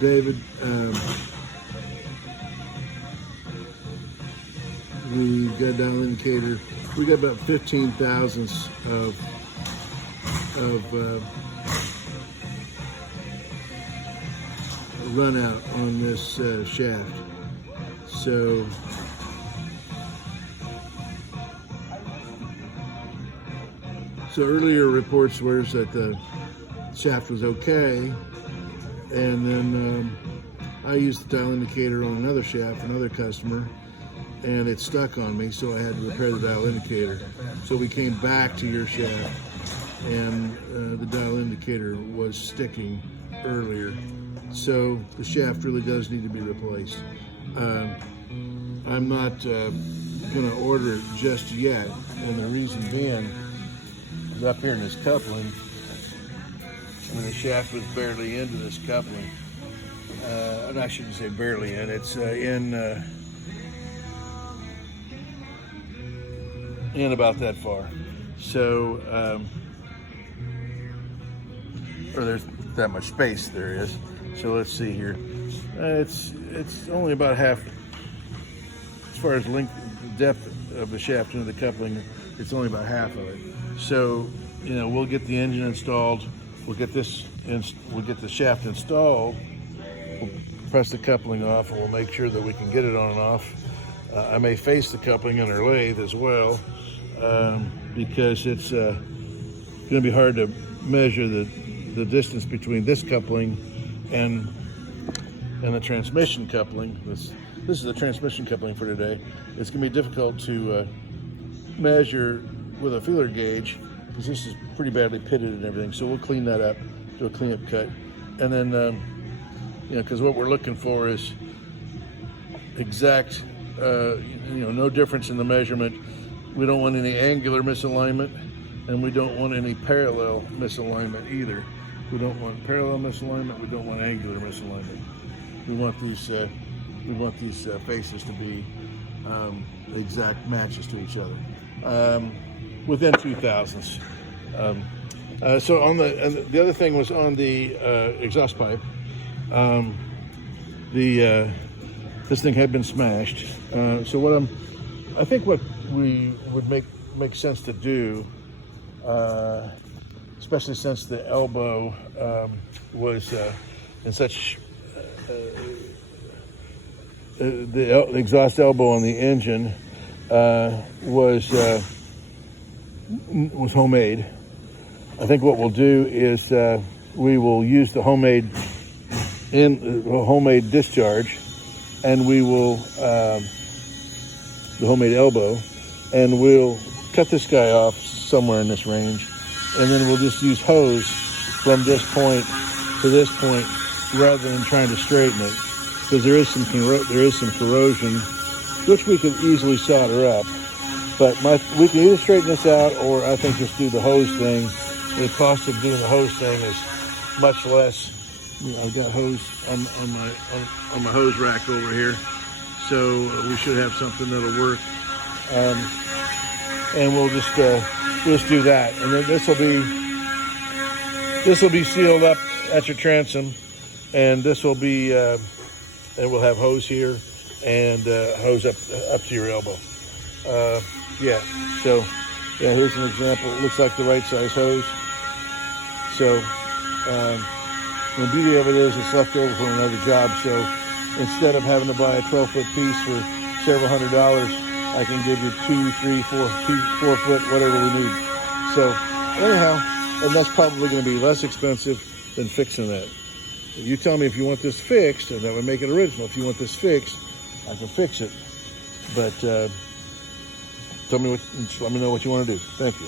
David, we got dial indicator. We got about 15 thousandths of run out on this shaft. So earlier reports were that the shaft was okay, and then I used the dial indicator on another shaft, another customer, and it stuck on me, so I had to repair the dial indicator. So we came back to your shaft, and the dial indicator was sticking earlier. So the shaft really does need to be replaced. I'm not going to order it just yet, and the reason being is up here in this coupling, when the shaft was barely into this coupling, and I shouldn't say barely in, it's in about that far. So, or there's that much space there is. So let's see here. It's only about half, as far as length, depth of the shaft into the coupling, it's only about half of it. So, we'll get the engine installed. We'll get the shaft installed. We'll press the coupling off, and we'll make sure that we can get it on and off. I may face the coupling in our lathe as well, because it's going to be hard to measure the distance between this coupling and the transmission coupling. This is the transmission coupling for today. It's going to be difficult to measure with a feeler gauge because this is pretty badly pitted and everything. So we'll clean that up, do a cleanup cut, and then because what we're looking for is exact, no difference in the measurement. We don't want any angular misalignment, and we don't want any parallel misalignment either. We don't want parallel misalignment. We don't want angular misalignment. We want these faces to be exact matches to each other, within 2 thousandths. So on the other thing was on the exhaust pipe. This thing had been smashed. So I think what we would make sense to do, especially since the elbow was in such the exhaust elbow on the engine was homemade. I think what we'll do is we will use the homemade discharge, and we will the homemade elbow, and we'll cut this guy off somewhere in this range, and then we'll just use hose from this point to this point rather than trying to straighten it, because there is some corrosion which we could easily solder up. But we can either straighten this out, or I think just do the hose thing. The cost of doing the hose thing is much less. I've got hose on my hose rack over here, so we should have something that'll work. And we'll just do that, and then this will be sealed up at your transom, and this will be and we'll have hose here and hose up to your elbow. Here's an example. It looks like the right size hose. So the beauty of it is it's left over from another job. So instead of having to buy a 12-foot piece for several $100s, I can give you 2, 3, 4 foot, whatever we need. So anyhow, and that's probably going to be less expensive than fixing that. You tell me if you want this fixed, and that would make it original. If you want this fixed, I can fix it. But let me know what you want to do. Thank you.